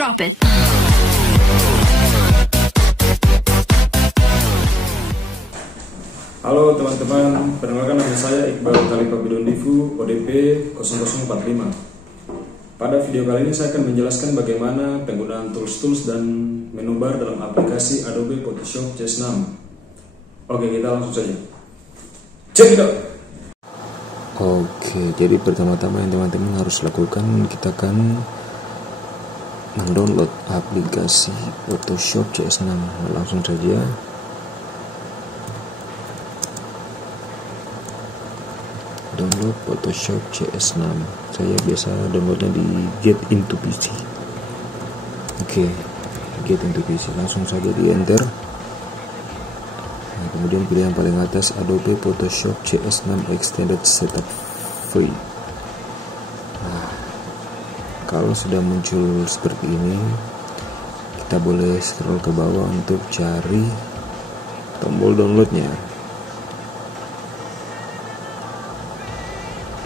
Drop it. Halo teman-teman, perkenalkan nama saya Iqbal Talipa Bidondivu, ODP 0045. Pada video kali ini saya akan menjelaskan bagaimana penggunaan tools-tools dan menu bar dalam aplikasi Adobe Photoshop CS6. Oke, kita langsung saja. Check it out! Oke, jadi pertama-tama yang teman-teman harus lakukan, kita akan mendownload aplikasi Photoshop CS6. Langsung saja. Download Photoshop CS6. Saya biasa downloadnya di Get Into PC. Oke, Get Into PC. Langsung saja di enter. Nah, kemudian pilih yang paling atas, Adobe Photoshop CS6 Extended Setup Free. Nah, kalau sudah muncul seperti ini, kita boleh scroll ke bawah untuk cari tombol downloadnya.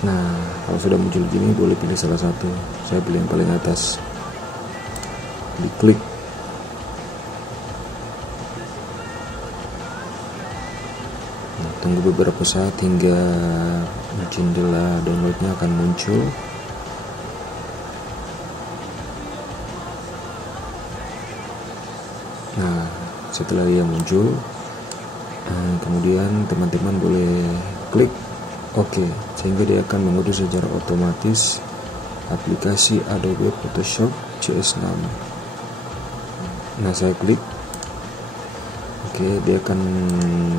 Nah, kalau sudah muncul gini, boleh pilih salah satu. Saya pilih yang paling atas. Diklik. Nah, tunggu beberapa saat hingga jendela downloadnya akan muncul. Nah, setelah dia muncul, kemudian teman-teman boleh klik Oke, sehingga dia akan mengunduh secara otomatis aplikasi Adobe Photoshop CS6. Nah, saya klik. Oke, dia akan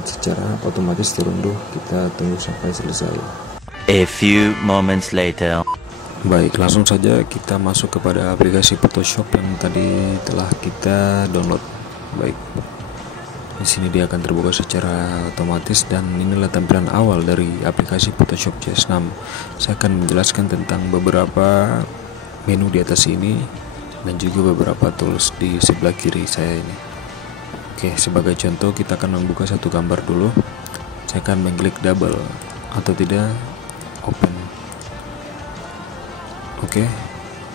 secara otomatis terunduh. Kita tunggu sampai selesai. A few moments later. Baik, langsung saja kita masuk kepada aplikasi Photoshop yang tadi telah kita download. Baik. Di sini dia akan terbuka secara otomatis dan inilah tampilan awal dari aplikasi Photoshop CS6. Saya akan menjelaskan tentang beberapa menu di atas ini dan juga beberapa tools di sebelah kiri saya ini. Oke, sebagai contoh kita akan membuka satu gambar dulu. Saya akan mengklik double atau tidak open. Oke,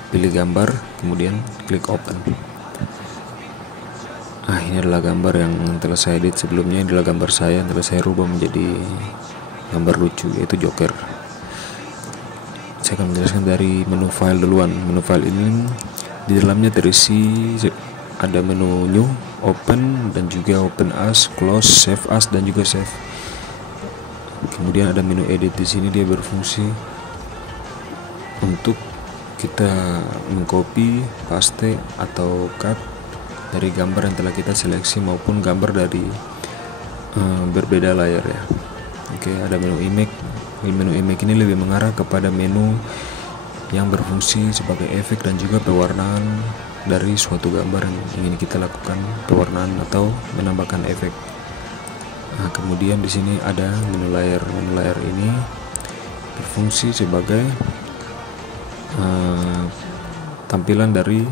pilih gambar, kemudian klik open. Nah, ini adalah gambar yang telah saya edit sebelumnya. Ini adalah gambar saya yang telah saya rubah menjadi gambar lucu, yaitu Joker. Saya akan menjelaskan dari menu file duluan. Menu file ini di dalamnya terisi ada menu new, open, dan juga open as, close, save as, dan juga save. Kemudian ada menu edit. Di sini dia berfungsi untuk kita mengcopy, paste, atau cut dari gambar yang telah kita seleksi maupun gambar dari berbeda layar ya. Oke, ada menu image. Menu image ini lebih mengarah kepada menu yang berfungsi sebagai efek dan juga pewarnaan dari suatu gambar yang ingin kita lakukan pewarnaan atau menambahkan efek. Nah, kemudian di sini ada menu layar. Menu layar ini berfungsi sebagai tampilan dari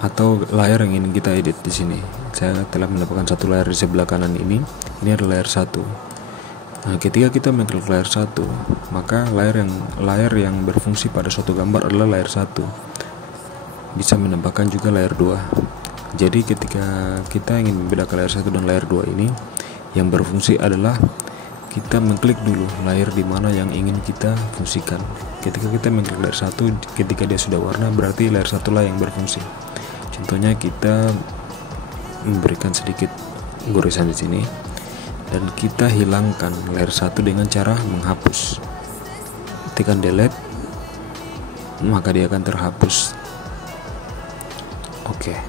atau layar yang ingin kita edit. Di sini saya telah mendapatkan satu layar di sebelah kanan ini. Ini adalah layar 1. Nah, ketika kita mengklik layar 1, maka layar yang berfungsi pada suatu gambar adalah layar 1. Bisa menambahkan juga layar 2. Jadi ketika kita ingin membedakan layar 1 dan layar 2 ini, yang berfungsi adalah kita mengklik dulu layar di mana yang ingin kita fungsikan. Ketika kita mengklik layar 1, ketika dia sudah warna, berarti layar 1 lah yang berfungsi. Contohnya kita memberikan sedikit gorisan di sini dan kita hilangkan layar 1 dengan cara menghapus. Tekan delete, maka dia akan terhapus. Oke.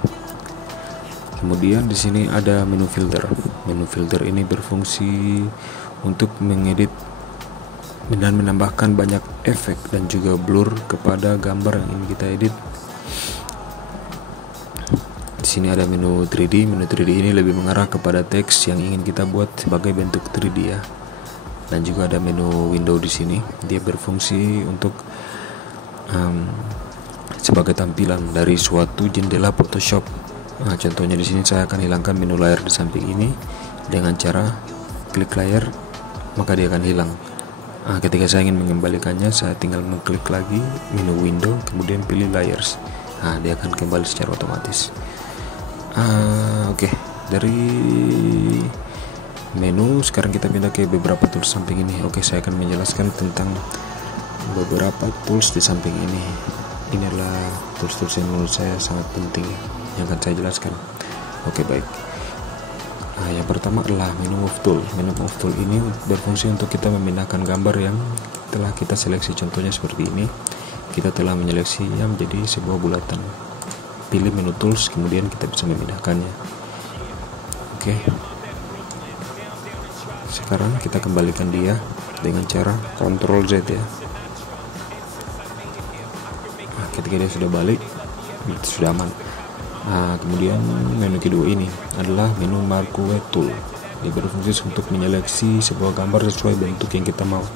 Kemudian di sini ada menu filter. Menu filter ini berfungsi untuk mengedit dan menambahkan banyak efek dan juga blur kepada gambar yang ingin kita edit. Di sini ada menu 3D. Menu 3D ini lebih mengarah kepada teks yang ingin kita buat sebagai bentuk 3D ya. Dan juga ada menu window di sini. Dia berfungsi untuk sebagai tampilan dari suatu jendela Photoshop. Nah, contohnya di sini saya akan hilangkan menu layar di samping ini dengan cara klik layar, maka dia akan hilang. Nah, ketika saya ingin mengembalikannya, saya tinggal mengklik lagi menu window, kemudian pilih layers. Nah, dia akan kembali secara otomatis. Oke. Dari menu sekarang kita pindah ke beberapa tools samping ini. Oke, saya akan menjelaskan tentang beberapa tools di samping ini. Ini adalah tools-tools yang menurut saya sangat penting yang akan saya jelaskan. Oke, baik. Yang pertama adalah menu move tool. Menu move tool ini berfungsi untuk kita memindahkan gambar yang telah kita seleksi. Contohnya seperti ini. Kita telah menyeleksinya menjadi sebuah bulatan. Pilih menu tools, kemudian kita bisa memindahkannya. Oke. Sekarang kita kembalikan dia dengan cara Ctrl Z ya. Ketika dia sudah balik, itu sudah aman. Kemudian menu kedua ini adalah menu Marquee Tool. Dia berfungsi untuk menyeleksi sebuah gambar sesuai bentuk yang kita mau.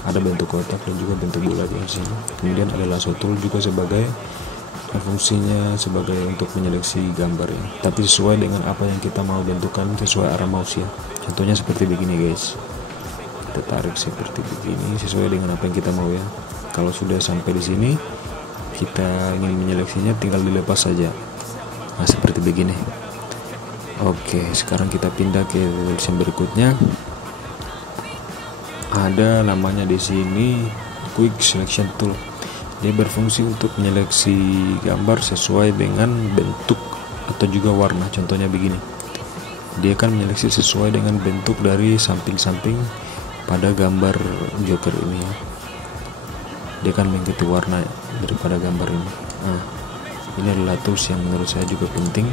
Ada bentuk kotak dan juga bentuk bulat di sini. Kemudian ada lasso tool juga sebagai fungsinya sebagai untuk menyeleksi gambar ya. Tapi sesuai dengan apa yang kita mau bentukkan sesuai arah mouse ya. Contohnya seperti begini guys. Kita tarik seperti begini sesuai dengan apa yang kita mau ya. Kalau sudah sampai di sini, kita ingin menyeleksinya tinggal dilepas saja. Nah, seperti begini. Oke, sekarang kita pindah ke tools yang berikutnya. Ada namanya di sini Quick Selection Tool. Dia berfungsi untuk menyeleksi gambar sesuai dengan bentuk atau juga warna. Contohnya begini. Dia akan menyeleksi sesuai dengan bentuk dari samping-samping pada gambar Joker ini ya. Dia akan mengikuti warna daripada gambar ini. Nah, ini adalah tools yang menurut saya juga penting.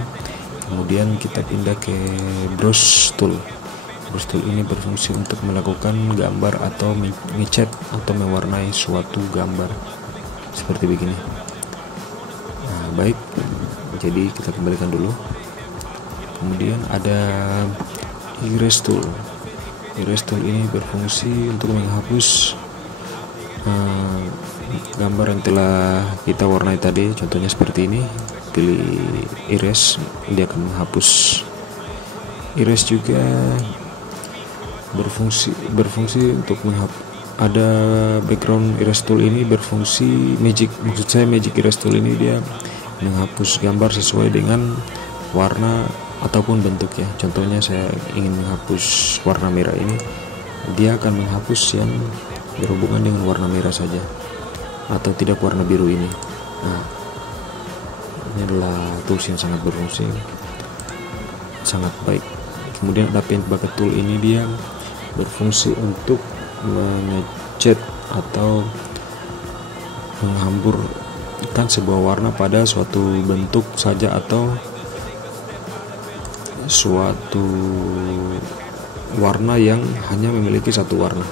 Kemudian kita pindah ke Brush Tool. Brush Tool ini berfungsi untuk melakukan gambar atau ngecat atau mewarnai suatu gambar seperti begini. Nah, baik. Jadi kita kembalikan dulu. Kemudian ada Erase Tool. Erase Tool ini berfungsi untuk menghapus gambar yang telah kita warnai tadi. Contohnya seperti ini. Pilih erase, dia akan menghapus. Erase juga berfungsi untuk ada background erase tool ini berfungsi magic. Maksud saya magic erase tool ini dia menghapus gambar sesuai dengan warna ataupun bentuk ya. Contohnya saya ingin menghapus warna merah ini, dia akan menghapus yang berhubungan dengan warna merah saja atau tidak warna biru ini. Nah, ini adalah tools yang sangat berfungsi, sangat baik. Kemudian ada Paint Bucket Tool, ini dia berfungsi untuk mengecat atau menghamburkan sebuah warna pada suatu bentuk saja atau suatu warna yang hanya memiliki satu warna.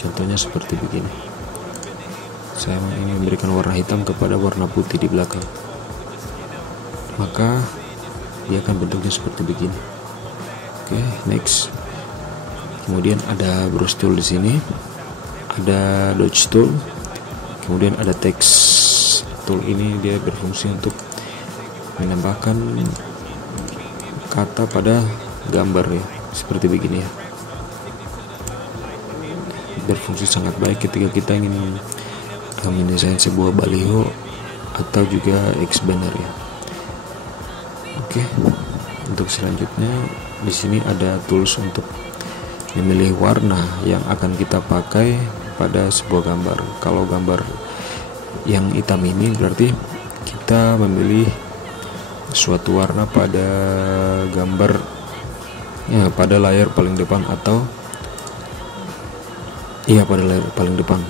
Contohnya seperti begini. Saya ingin memberikan warna hitam kepada warna putih di belakang, maka dia akan bentuknya seperti begini. Oke, next. Kemudian ada Brush Tool di sini, ada Dodge Tool, kemudian ada Text Tool. Ini dia berfungsi untuk menambahkan kata pada gambar ya, seperti begini ya. Berfungsi sangat baik ketika kita ingin mendesain sebuah baliho atau juga X-banner ya. Oke, untuk selanjutnya di sini ada tools untuk memilih warna yang akan kita pakai pada sebuah gambar. Kalau gambar yang hitam ini berarti kita memilih suatu warna pada gambar ya, pada layar paling depan atau pada layar paling depan.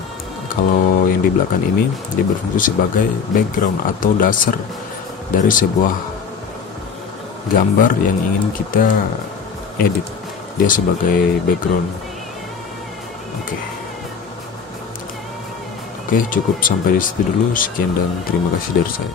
Kalau yang di belakang ini dia berfungsi sebagai background atau dasar dari sebuah gambar yang ingin kita edit. Dia sebagai background. Oke, cukup sampai di situ dulu. Sekian dan terima kasih dari saya.